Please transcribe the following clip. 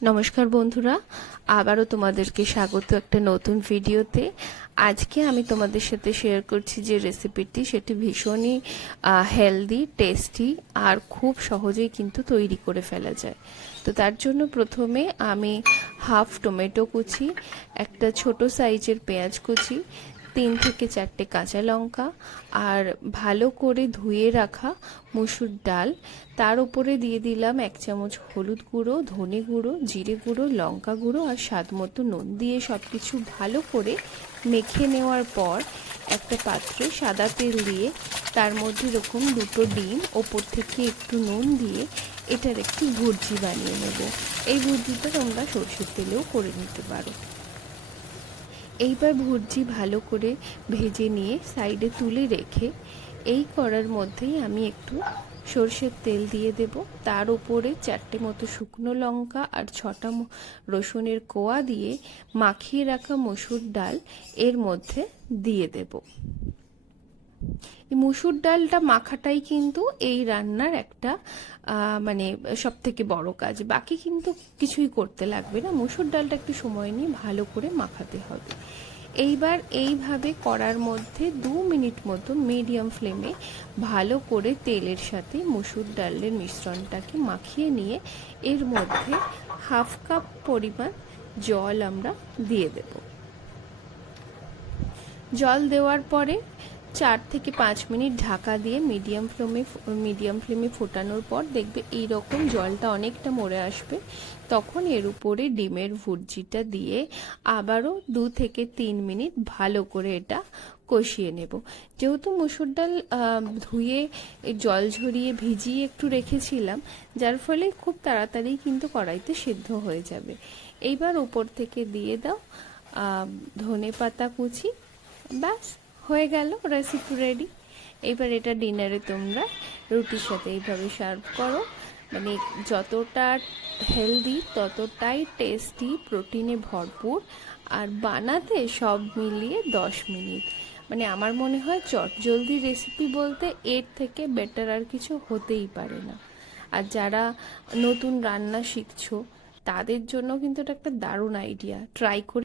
নমস্কার বন্ধুরা, আবারও তোমাদেরকে স্বাগত একটা নতুন ভিডিওতে। আজকে আমি তোমাদের সাথে শেয়ার করছি যে রেসিপিটি, সেটি ভীষণই হেলদি, টেস্টি আর খুব সহজেই কিন্তু তৈরি করে ফেলা যায়। তো তার জন্য প্রথমে আমি হাফ টমেটো কুচি, একটা ছোট সাইজের পেঁয়াজ কুচি, 3 থেকে 4টে কাঁচা লঙ্কা আর ভালো করে ধুয়ে রাখা মসুর ডাল, তার উপরে দিয়ে দিলাম 1 চামচ হলুদ গুঁড়ো, ধনে গুঁড়ো, জিরে গুঁড়ো, লঙ্কা গুঁড়ো আর স্বাদ মতো নুন দিয়ে সব কিছু ভালো করে মেখে নেওয়ার পর একটা পাত্রে সাদা তেল দিয়ে তার মধ্যে এরকম 2টো ডিম, ওপর থেকে একটু নুন দিয়ে এটার একটি ভুর্জি বানিয়ে নেব। এই ভুর্জিটা তোমরা সরষের তেলেও করে নিতে পারো। এইবার ভুর্জি ভালো করে ভেজে নিয়ে সাইডে তুলে রেখে এই কড়ার মধ্যেই আমি একটু সরষের তেল দিয়ে দেব। তার উপরে 4টে মতো শুকনো লঙ্কা আর 6টা রসুনের কোয়া দিয়ে মাখিয়ে রাখা মসুর ডাল এর মধ্যে দিয়ে দেব। এই মসুর ডালটা মাখাটাই কিন্তু এই রান্নার একটা মানে সব থেকে বড় কাজ। বাকি কিন্তু কিছুই করতে লাগবে না, মসুর ডালটা একটু সময় নিয়ে ভালো করে মাখাতে হবে। এইবার এইভাবে কড়ার মধ্যে 2 মিনিট মতো মিডিয়াম ফ্লেমে ভালো করে তেলের সাথে মসুর ডালের মিশ্রণটাকে মাখিয়ে নিয়ে এর মধ্যে হাফ কাপ পরিমাণ জল আমরা দিয়ে দেব। জল দেওয়ার পরে 4 থেকে 5 মিনিট ঢাকা দিয়ে মিডিয়াম ফ্লেমে ফোটানোর পর দেখবে এই রকম জলটা অনেকটা মরে আসবে। তখন এর উপরে ডিমের ভুর্জিটা দিয়ে আবারও 2 থেকে 3 মিনিট ভালো করে এটা কষিয়ে নেব। যেহেতু মসুর ডাল ধুয়ে জল ঝরিয়ে ভিজিয়ে একটু রেখেছিলাম, যার ফলে খুব তাড়াতাড়ি কিন্তু কড়াইতে সিদ্ধ হয়ে যাবে। এইবার উপর থেকে দিয়ে দাও ধনে পাতা কুচি। ব্যাস, হয়ে গেল, রেসিপি রেডি। এবার এটা ডিনারে তোমরা রুটির সাথে এইভাবে সার্ভ করো। মানে যতটা হেলদি ততটাই টেস্টি, প্রোটিনে ভরপুর আর বানাতে সব মিলিয়ে 10 মিনিট। মানে আমার মনে হয় চটজলদি রেসিপি বলতে এর থেকে বেটার আর কিছু হতেই পারে না। আর যারা নতুন রান্না শিখছো তাদের জন্য কিন্তু এটা একটা দারুণ আইডিয়া, ট্রাই করে